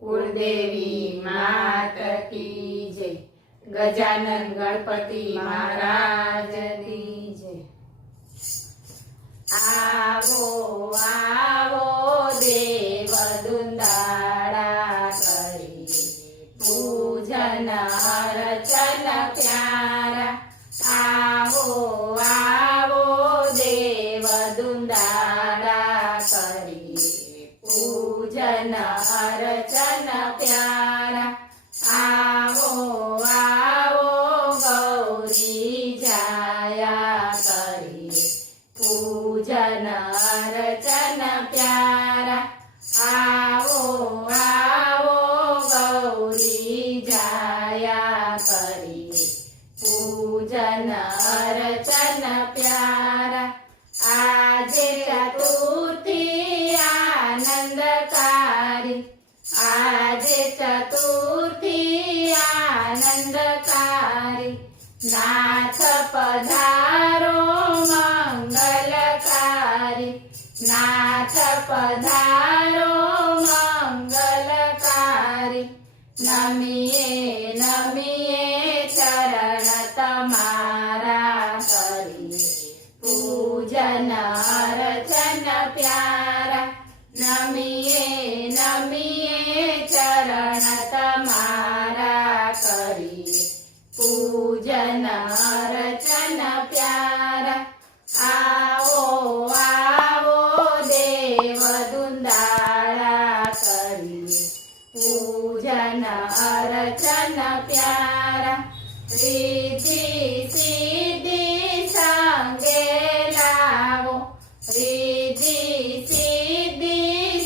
कुलदेवी मात की जय। गजानन गणपति महाराज की जय। आवो आवो देव दुंदाड़ा करिए पूजन अर्चन प्यारा। आवो आवो देव दुंदाड़ा करिए पूजन अर्चन प्यारा। आवो आवो गौरी जाया करिए पूजन अर्चन प्यारा। आवो आवो गौरी जाया करिए पूजन अर्चन प्यारा। आजे चतुर्थी आनंदकारी, आजे चतुर्थी आनंदकारी। नाथ पधारो मंगलकारी, नाथ पधारो मंगलकारी। नमिए नमिए चरण तमारा करिए पूजन अर्चन प्यारा। नमिए नमिए चरण तमारा करिए पूजन अर्चन प्यारा। आवो आवो देव दुंदाड़ा करिए पूजन अर्चन प्यारा। रिद्धि सिद्धि संगे लावो, रिद्धि सिद्धि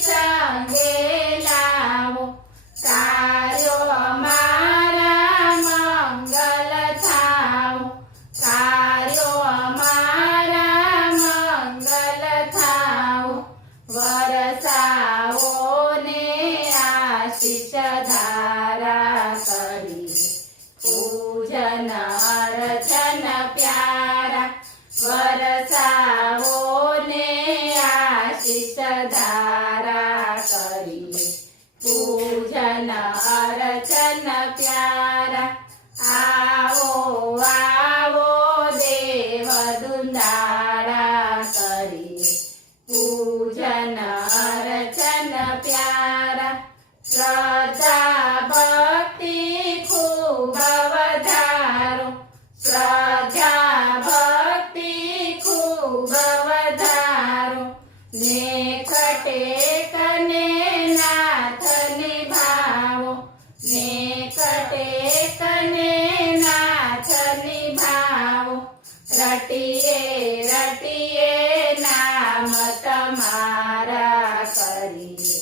संगे लावो। कार्यो अमारा मंगल थावो, कार्यो अमारा मंगल थावो। वरसाओ ने आशीष धारा करिए पूजन अर्चन प्यारा। वरसाओ ने आशीष धारा करिए पूजन अर्चन प्यारा। आवो आवो देव दुंदाड़ा करिए पूजन अर्चन प्यारा। श्रद्धा भक्ति खूब वधारो, श्रद्धा भक्ति खूब वधारो। नेकटे कने नाथ निभावो, नेकटे कने नाथ निभावो। रटिए रटिए नाम तमारा करिए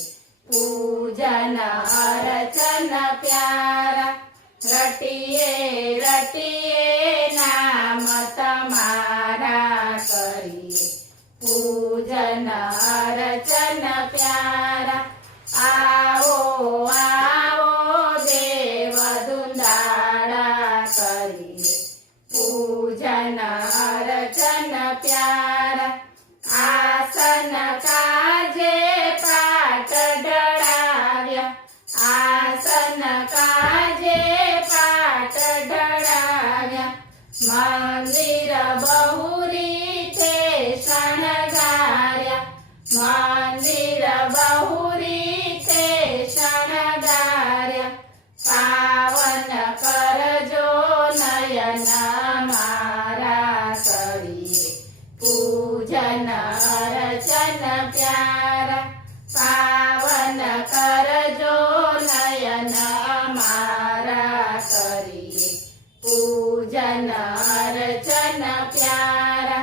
पूजन अर्चन प्यारा। रटिए रटिए नाम तमारा करिए पूजन अर्चन प्यारा। आवो आवो देव दुंदाड़ा करिए पूजन अर्चन प्यारा। आसन काजे पाट ढळाव्या, आसन काजे पाट ढळाव्या। मंदिर बहुरी ते शणगार्या, मंदिर बहुरी ते शणगार्या। पावन करजो नयन मारा करिए पूजन अर्चन प्यारा। पावन करजो नयन मारा करिए पूजन अर्चन प्यारा।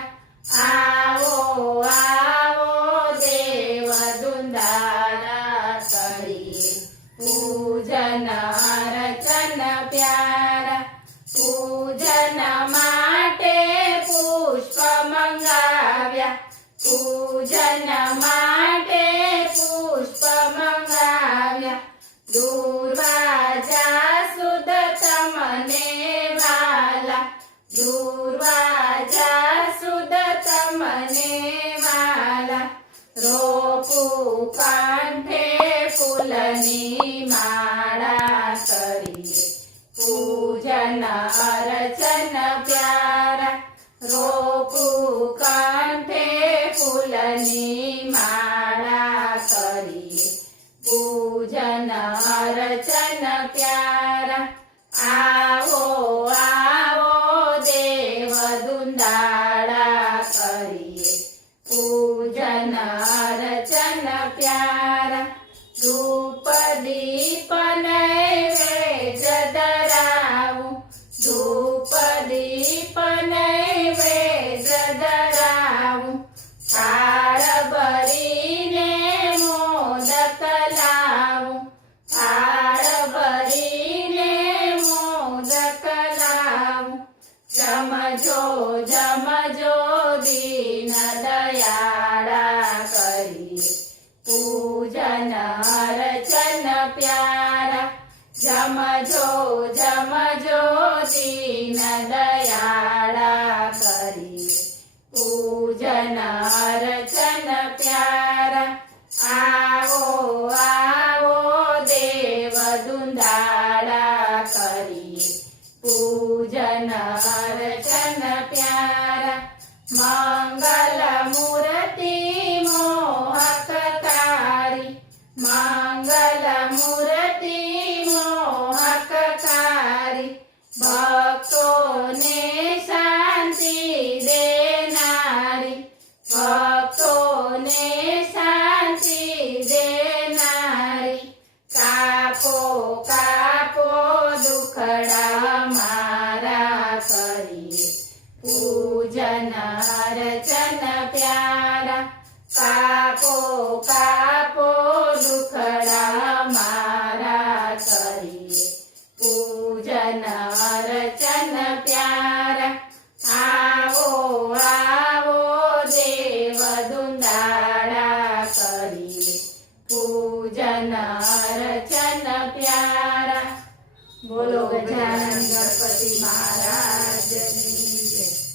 आवो आवो देव दुंदाड़ा करिए पूजन अर्चन प्यारा। पूजन माटे पुष्प मंगाव्या, पूजन माटे पुष्प मंगाव्या। दुर्वाजा सुद तमने वाला, दुर्वाजा सुद तमने वाला। रोपू कांठे फुलनी ફૂલની માળા કરીએ પૂજન અર્ચન પ્યારા રોપું કંઠે ફૂલની માળા કરીએ પૂજન અર્ચન પ્યારા આવો આવો દેવ દુંદાળા કરીએ પૂજન અર્ચન પ્યારા ધૂપ દીપ નૈવેદ્ય ધરાવું ધૂપ દીપ નૈવેદ્ય ધરાવું થાળ ભરીને મોદક લાવું થાળ ભરીને મોદક લાવું જમજો જમજો દીન દયાળા કરીએ પૂજન અર્ચન પ્યારા જમજો જમજો દીન દયાળા કરીએ પૂજન અર્ચન પ્યારા આવો આવો દેવ દુંદાળા કરીએ પૂજન અર્ચન પ્યારા મંગલ મૂર્તિ મોહકકારી મંગલ મૂર્તિ મોહકકારી ભક્તોને શાંતિ દેનારી ભક્તોને શાંતિ દેનારી કાપો કાપો દુખડા મારા કરીએ પૂજન અર્ચન પ્યારા કાપો કાપો દુખડા મારા કરીએ પૂજન અર્ચન પ્યારા આવો આવો દેવ દુંદાળા કરીએ પૂજન અર્ચન પ્યારા બોલો ગજાનન ગણપતિ મહારાજની